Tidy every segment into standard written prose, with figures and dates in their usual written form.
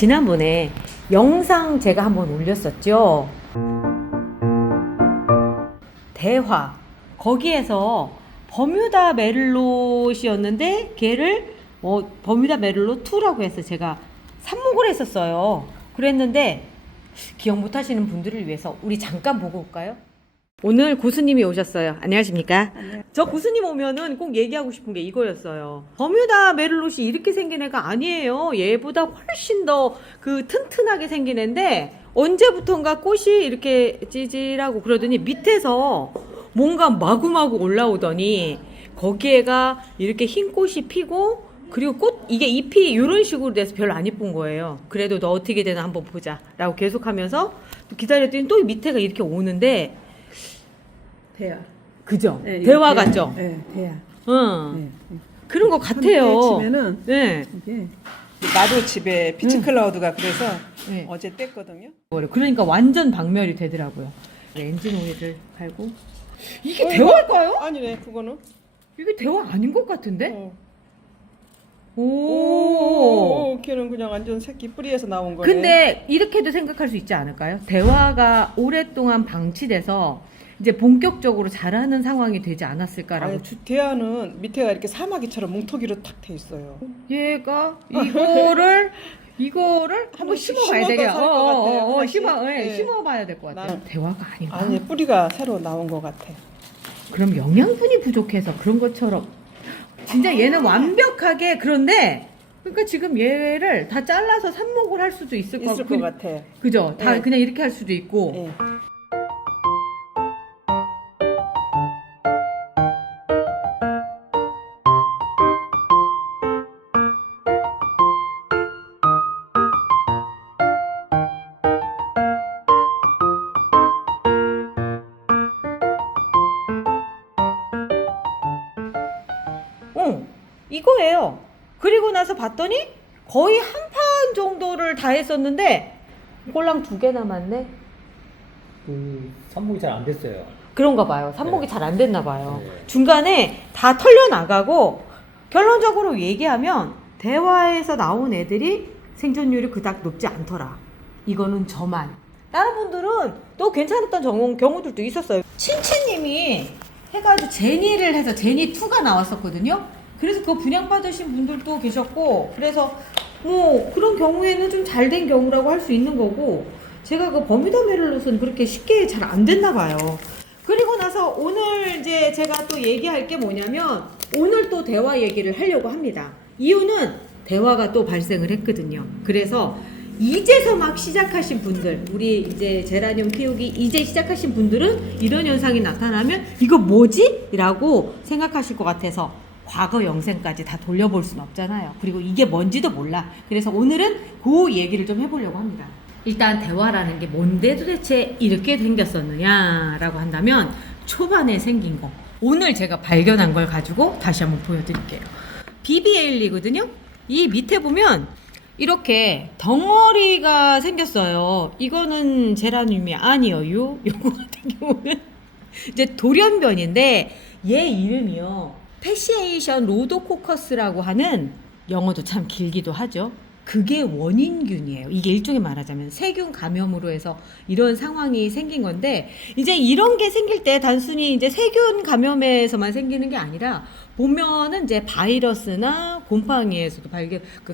지난번에 영상 제가 한번 올렸었죠. 대화. 거기에서 버뮤다 메릴롯이었는데 걔를 버뮤다 메릴롯 2라고 해서 제가 삽목을 했었어요. 그랬는데 기억 못 하시는 분들을 위해서 우리 잠깐 보고 올까요? 오늘 고수님이 오셨어요. 안녕하십니까? 저 고수님 오면은 꼭 얘기하고 싶은 게 이거였어요. 버뮤다 메릴롯이 이렇게 생긴 애가 아니에요. 얘보다 훨씬 더 그 튼튼하게 생긴 애인데 언제부턴가 꽃이 이렇게 찌질하고 그러더니 밑에서 뭔가 마구마구 올라오더니 거기에가 이렇게 흰 꽃이 피고 그리고 이게 잎이 이런 식으로 돼서 별로 안 예쁜 거예요. 그래도 너 어떻게 되나 한번 보자 라고 계속하면서 기다렸더니 또 밑에가 이렇게 오는데 대야. 그죠? 네, 대화 대야. 같죠? 네, 대야. 응. 네. 그런 것 같아요. 치면은 네. 이게 나도 집에 비치 클라우드가 그래서 네. 어제 뗐거든요. 그러니까 완전 박멸이 되더라고요. 엔진 오일을 갈고 이게 어, 대화일까요? 아니네, 그거는. 이게 대화 아닌 것 같은데? 어. 오. 걔는 그냥 완전 새끼 뿌리에서 나온 거네. 근데 이렇게도 생각할 수 있지 않을까요? 대화가 오랫동안 방치돼서 이제 본격적으로 자라는 상황이 되지 않았을까라고. 아니, 대야는 밑에가 이렇게 사마귀처럼 뭉텅이로 탁 돼 있어요. 얘가 이거를 한번 심어봐야 되겠. 살것 같아요. 하나씩. 심어봐야 될 것 같아요. 나는- 대화가 아닌가? 아니, 뿌리가 새로 나온 것 같아. 그럼 영양분이 부족해서 그런 것처럼 진짜 얘는 완벽하게 그런데 그러니까 지금 얘를 다 잘라서 삽목을 할 수도 있을 것 있을 같고 것 같아. 그죠? 다 네. 그냥 이렇게 할 수도 있고 네. 이거예요. 그리고 나서 봤더니 거의 한 판 정도를 다 했었는데 꼴랑 2개 남았네. 삽목이 잘 안 됐어요. 그런가 봐요. 삽목이 네. 잘 안 됐나 봐요. 네. 중간에 다 털려 나가고 결론적으로 얘기하면 대화에서 나온 애들이 생존율이 그닥 높지 않더라. 이거는 저만. 다른 분들은 또 괜찮았던 경우들도 있었어요. 친치님이 해가지고 제니를 해서 제니2가 나왔었거든요. 그래서 그거 분양받으신 분들도 계셨고 그래서 뭐 그런 경우에는 좀 잘 된 경우라고 할 수 있는 거고 제가 그 버뮤다 메릴롯은 그렇게 쉽게 잘 안 됐나 봐요. 그리고 나서 오늘 이제 제가 또 얘기할 게 뭐냐면 오늘 또 대화 얘기를 하려고 합니다. 이유는 대화가 또 발생을 했거든요. 그래서 이제서 막 시작하신 분들, 우리 이제 제라늄 키우기 이제 시작하신 분들은 이런 현상이 나타나면 이거 뭐지? 라고 생각하실 것 같아서 과거 영상까지 다 돌려볼 수는 없잖아요. 그리고 이게 뭔지도 몰라. 그래서 오늘은 그 얘기를 좀 해보려고 합니다. 일단 대화라는 게 뭔데 도대체 이렇게 생겼었느냐라고 한다면 초반에 생긴 거. 오늘 제가 발견한 걸 가지고 다시 한번 보여드릴게요. BBL이거든요. 이 밑에 보면 이렇게 덩어리가 생겼어요. 이거는 제라늄이 아니에요. 요거 같은 경우는 이제 돌연변인데 얘 이름이요. 패시에이션 로도코커스라고 하는 영어도 참 길기도 하죠. 그게 원인균이에요. 이게 일종의 말하자면 세균 감염으로 해서 이런 상황이 생긴 건데 이제 이런 게 생길 때 단순히 이제 세균 감염에서만 생기는 게 아니라 보면은 이제 바이러스나 곰팡이에서도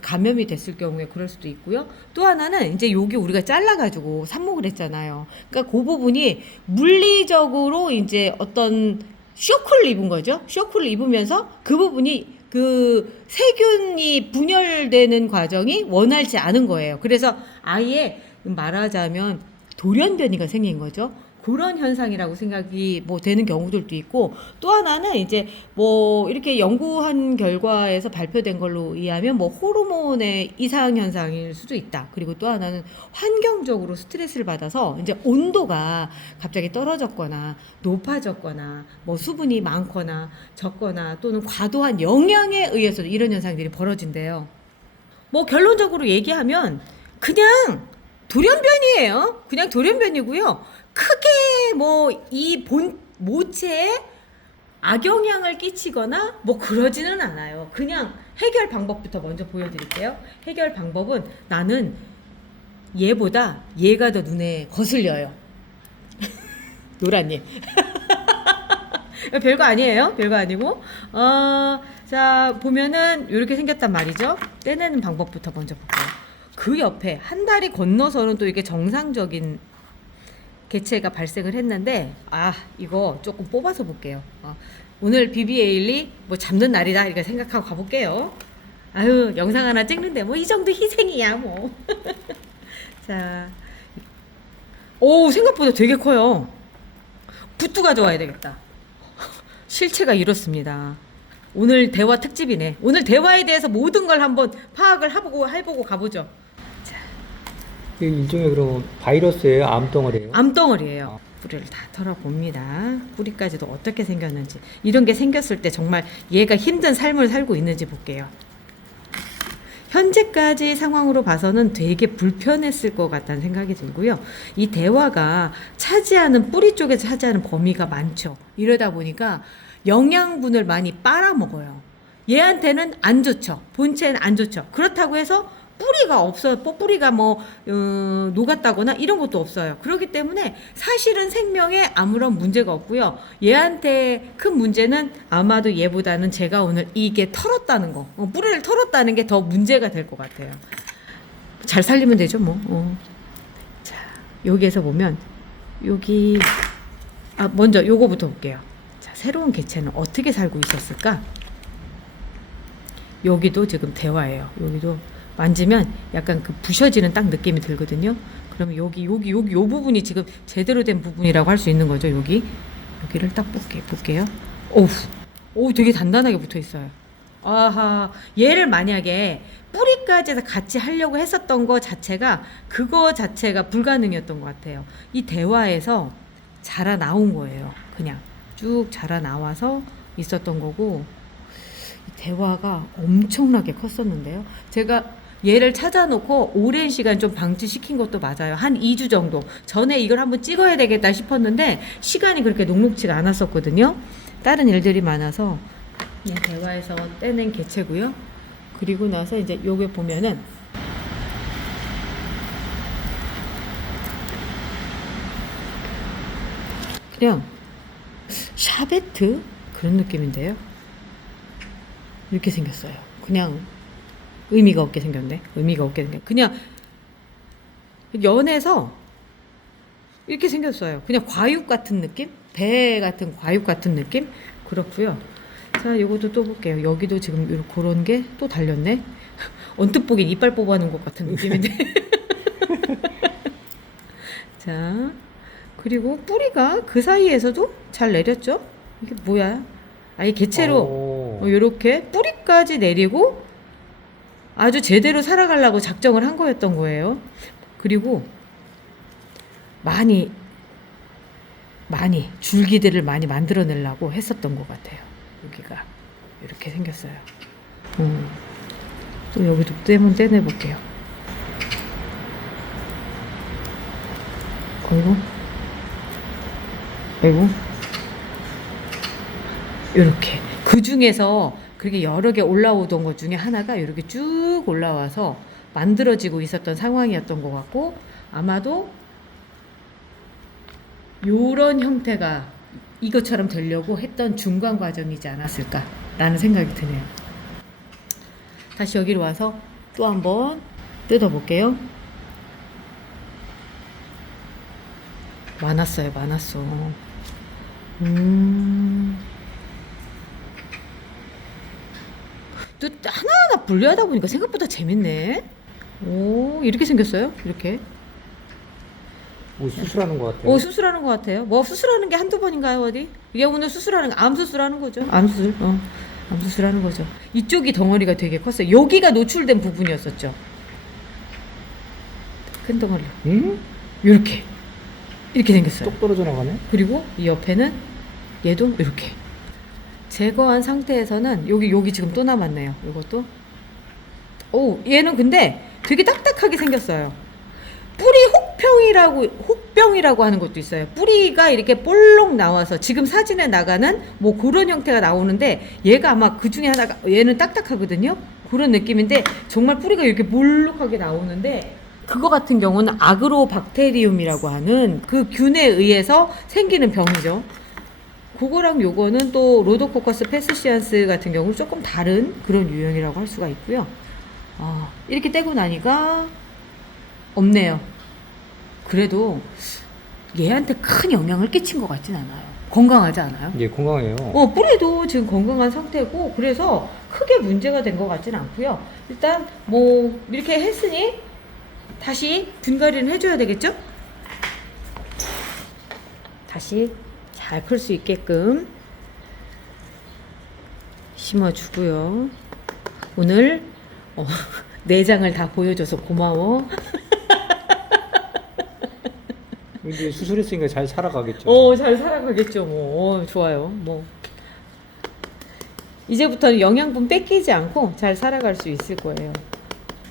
감염이 됐을 경우에 그럴 수도 있고요. 또 하나는 이제 여기 우리가 잘라가지고 삽목을 했잖아요. 그러니까 그 부분이 물리적으로 이제 어떤 쇼크를 입은 거죠. 쇼크를 입으면서 그 부분이 그 세균이 분열되는 과정이 원활치 않은 거예요. 그래서 아예 말하자면 돌연변이가 생긴 거죠. 그런 현상이라고 생각이 뭐 되는 경우들도 있고 또 하나는 이제 뭐 이렇게 연구한 결과에서 발표된 걸로 의하면 뭐 호르몬의 이상 현상일 수도 있다. 그리고 또 하나는 환경적으로 스트레스를 받아서 이제 온도가 갑자기 떨어졌거나 높아졌거나 뭐 수분이 많거나 적거나 또는 과도한 영양에 의해서 이런 현상들이 벌어진대요. 뭐 결론적으로 얘기하면 그냥 돌연변이에요. 그냥 돌연변이고요. 크게 뭐 이 모체에 악영향을 끼치거나 뭐 그러지는 않아요. 그냥 해결 방법부터 먼저 보여드릴게요. 해결 방법은 나는 얘보다 얘가 더 눈에 거슬려요. 노라님. 별거 아니에요. 별거 아니고. 자, 보면은 이렇게 생겼단 말이죠. 떼내는 방법부터 먼저 볼게요. 그 옆에 한 다리 건너서는 또 이게 정상적인 개체가 발생을 했는데, 이거 조금 뽑아서 볼게요. 오늘 BB에일리 뭐 잡는 날이다 이렇게 생각하고 가볼게요. 아유, 영상 하나 찍는데 뭐 이 정도 희생이야 뭐. 자, 오, 생각보다 되게 커요. 붓도 가져와야 되겠다. 실체가 이렇습니다. 오늘 대화 특집이네. 오늘 대화에 대해서 모든 걸 한번 파악을 해보고 가보죠. 이게 일종의 그럼 바이러스예요? 암덩어리예요? 암덩어리예요. 뿌리를 다 털어봅니다. 뿌리까지도 어떻게 생겼는지. 이런 게 생겼을 때 정말 얘가 힘든 삶을 살고 있는지 볼게요. 현재까지 상황으로 봐서는 되게 불편했을 것 같다는 생각이 들고요. 이 대화가 차지하는 뿌리 쪽에서 차지하는 범위가 많죠. 이러다 보니까 영양분을 많이 빨아먹어요. 얘한테는 안 좋죠. 본체는 안 좋죠. 그렇다고 해서 뿌리가 없어, 뿌리가 녹았다거나 이런 것도 없어요. 그렇기 때문에 사실은 생명에 아무런 문제가 없고요. 얘한테 큰 문제는 아마도 얘보다는 제가 오늘 이게 털었다는 거, 뿌리를 털었다는 게 더 문제가 될 것 같아요. 잘 살리면 되죠, 뭐. 자, 여기에서 보면 여기 먼저 요거부터 볼게요. 자, 새로운 개체는 어떻게 살고 있었을까? 여기도 지금 대화예요. 여기도 만지면 약간 그 부셔지는 딱 느낌이 들거든요. 그러면 여기 요 부분이 지금 제대로 된 부분이라고 할 수 있는 거죠. 여기를 딱 볼게요. 오우, 되게 단단하게 붙어 있어요. 아하, 얘를 만약에 뿌리까지 같이 하려고 했었던 그거 자체가 불가능이었던 것 같아요. 이 대화에서 자라나온 거예요. 그냥 쭉 자라나와서 있었던 거고, 이 대화가 엄청나게 컸었는데요. 제가 얘를 찾아놓고 오랜 시간 좀 방치시킨 것도 맞아요. 한 2주 정도. 전에 이걸 한번 찍어야 되겠다 싶었는데 시간이 그렇게 녹록지가 않았었거든요. 다른 일들이 많아서 그냥 대화에서 떼낸 개체고요. 그리고 나서 이제 요게 보면은 그냥 샤베트 그런 느낌인데요. 이렇게 생겼어요. 그냥 의미가 없게 생겼네. 그냥 연해서 이렇게 생겼어요. 그냥 과육 같은 느낌? 배 같은 과육 같은 느낌? 그렇고요. 자, 요것도 또 볼게요. 여기도 지금 그런 게 또 달렸네. 언뜻 보긴 이빨 뽑아놓은 것 같은 느낌인데. 자, 그리고 뿌리가 그 사이에서도 잘 내렸죠? 이게 뭐야? 이 개체로 요렇게 뿌리까지 내리고 아주 제대로 살아가려고 작정을 한 거였던 거예요. 그리고 많이 줄기들을 많이 만들어내려고 했었던 것 같아요. 여기가 이렇게 생겼어요. 또 여기도 떼내볼게요. 아이고 이렇게 그 중에서 그렇게 여러 개 올라오던 것 중에 하나가 이렇게 쭉 올라와서 만들어지고 있었던 상황이었던 것 같고, 아마도 요런 형태가 이것처럼 되려고 했던 중간 과정이지 않았을까라는 생각이 드네요. 다시 여기로 와서 또 한번 뜯어볼게요. 많았어. 또 하나하나 분리하다 보니까 생각보다 재밌네. 오, 이렇게 생겼어요. 이렇게. 뭐 수술하는 것 같아요? 수술하는 것 같아요. 뭐 수술하는 게 한두 번인가요, 어디? 이게 오늘 암 수술하는 거죠. 암 수술하는 거죠. 이쪽이 덩어리가 되게 컸어요. 여기가 노출된 부분이었었죠. 큰 덩어리. 이렇게 생겼어요. 똑 떨어져 나가네? 그리고 이 옆에는 얘도 이렇게 제거한 상태에서는 여기 지금 또 남았네요. 이것도. 얘는 근데 되게 딱딱하게 생겼어요. 뿌리 혹병이라고 하는 것도 있어요. 뿌리가 이렇게 볼록 나와서 지금 사진에 나가는 뭐 그런 형태가 나오는데, 얘가 아마 그 중에 하나가, 얘는 딱딱하거든요. 그런 느낌인데 정말 뿌리가 이렇게 볼록하게 나오는데 그거 같은 경우는 아그로박테리움이라고 하는 그 균에 의해서 생기는 병이죠. 그거랑 요거는 또 로도코커스 패스시안스 같은 경우는 조금 다른 그런 유형이라고 할 수가 있고요. 이렇게 떼고 나니까 없네요. 그래도 얘한테 큰 영향을 끼친 것 같진 않아요. 건강하지 않아요? 예, 건강해요. 뿌리도 지금 건강한 상태고, 그래서 크게 문제가 된 것 같진 않고요. 일단 뭐 이렇게 했으니 다시 분갈이는 해줘야 되겠죠? 다시 잘 클 수 있게끔 심어주고요. 오늘 내장을 다 보여줘서 고마워. 근데 수술했으니까 잘 살아가겠죠. 잘 살아가겠죠. 뭐 좋아요. 뭐 이제부터는 영양분 뺏기지 않고 잘 살아갈 수 있을 거예요.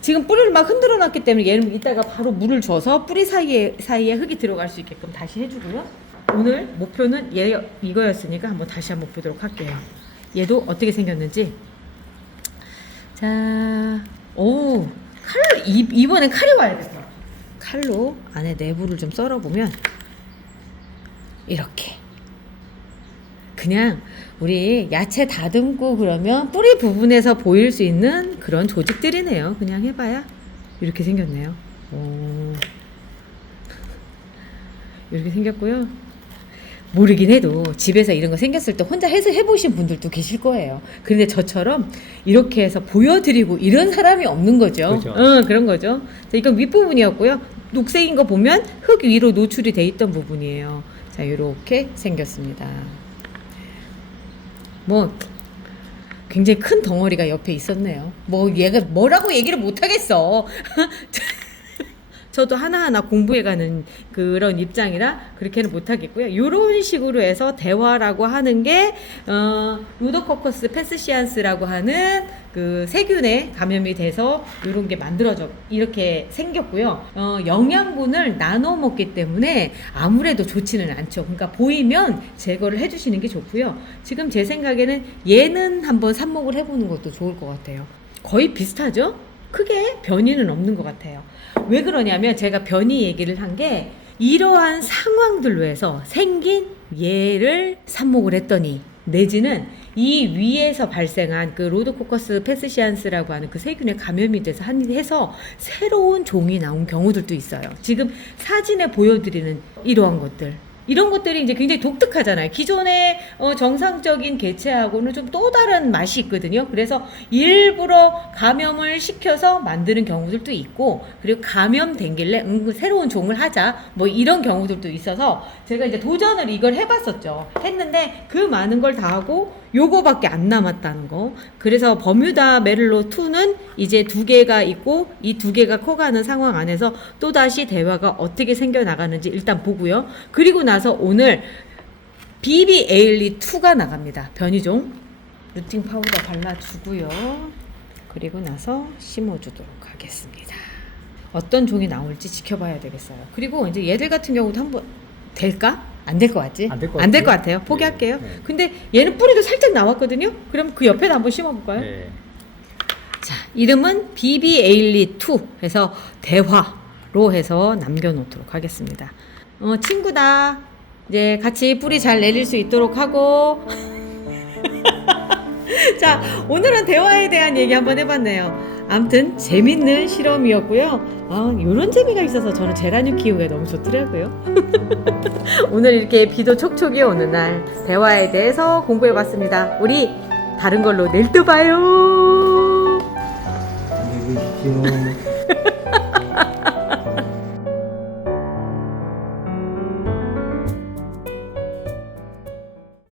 지금 뿌리를 막 흔들어 놨기 때문에 얘는 이따가 바로 물을 줘서 뿌리 사이에 흙이 들어갈 수 있게끔 다시 해주고요. 오늘 목표는 이거였으니까 다시 한번 보도록 할게요. 얘도 어떻게 생겼는지. 자, 이번엔 칼이 와야겠어. 칼로 안에 내부를 좀 썰어보면 이렇게 그냥 우리 야채 다듬고 그러면 뿌리 부분에서 보일 수 있는 그런 조직들이네요. 그냥 해봐야 이렇게 생겼네요. 이렇게 생겼고요. 모르긴 해도 집에서 이런 거 생겼을 때 혼자 해서 해보신 분들도 계실 거예요. 그런데 저처럼 이렇게 해서 보여드리고 이런 사람이 없는 거죠. 그렇죠. 그런 거죠. 자, 이건 윗부분이었고요. 녹색인 거 보면 흙 위로 노출이 돼 있던 부분이에요. 자, 이렇게 생겼습니다. 뭐 굉장히 큰 덩어리가 옆에 있었네요. 뭐 얘가 뭐라고 얘기를 못 하겠어. 저도 하나하나 공부해가는 그런 입장이라 그렇게는 못하겠고요. 이런 식으로 해서 대화라고 하는 게 루도코커스 패스시안스라고 하는 그 세균에 감염이 돼서 이런 게 만들어져 이렇게 생겼고요. 영양분을 나눠 먹기 때문에 아무래도 좋지는 않죠. 그러니까 보이면 제거를 해주시는 게 좋고요. 지금 제 생각에는 얘는 한번 삽목을 해보는 것도 좋을 것 같아요. 거의 비슷하죠? 크게 변이는 없는 것 같아요. 왜 그러냐면 제가 변이 얘기를 한 게 이러한 상황들로 해서 생긴 얘를 삽목을 했더니 내지는 이 위에서 발생한 그 로도코커스 패스시안스라고 하는 그 세균에 감염이 돼서 해서 새로운 종이 나온 경우들도 있어요. 지금 사진에 보여드리는 이러한 것들. 이런 것들이 이제 굉장히 독특하잖아요. 기존의 정상적인 개체하고는 좀 또 다른 맛이 있거든요. 그래서 일부러 감염을 시켜서 만드는 경우들도 있고, 그리고 감염된 길래 새로운 종을 하자 뭐 이런 경우들도 있어서 제가 이제 도전을 이걸 해봤었죠. 했는데 그 많은 걸 다 하고 요거밖에 안 남았다는 거. 그래서 버뮤다 메를로 2는 이제 2개가 있고 이 2개가 커가는 상황 안에서 또다시 대화가 어떻게 생겨나가는지 일단 보고요. 그리고 나서 오늘 BB 에일리 2가 나갑니다. 변이종. 루팅 파우더 발라주고요. 그리고 나서 심어주도록 하겠습니다. 어떤 종이 나올지 지켜봐야 되겠어요. 그리고 이제 얘들 같은 경우도 한번 될까? 안 될 것 같지? 안 될 것 안 될 것 같아요. 같아요. 포기할게요. 네. 근데 얘는 뿌리도 살짝 나왔거든요. 그럼 그 옆에다 한번 심어볼까요? 네. 자, 이름은 BB 에일리 2 해서 대화로 해서 남겨놓도록 하겠습니다. 친구다. 이제 같이 뿌리 잘 내릴 수 있도록 하고. 자, 오늘은 대화에 대한 얘기 한번 해봤네요. 아무튼 재밌는 실험이었고요. 요런 재미가 있어서 저는 제라늄 키우기가 너무 좋더라고요. 오늘 이렇게 비도 촉촉이 오는 날 대화에 대해서 공부해봤습니다. 우리 다른 걸로 내일 또 봐요. 안녕히 계십시오.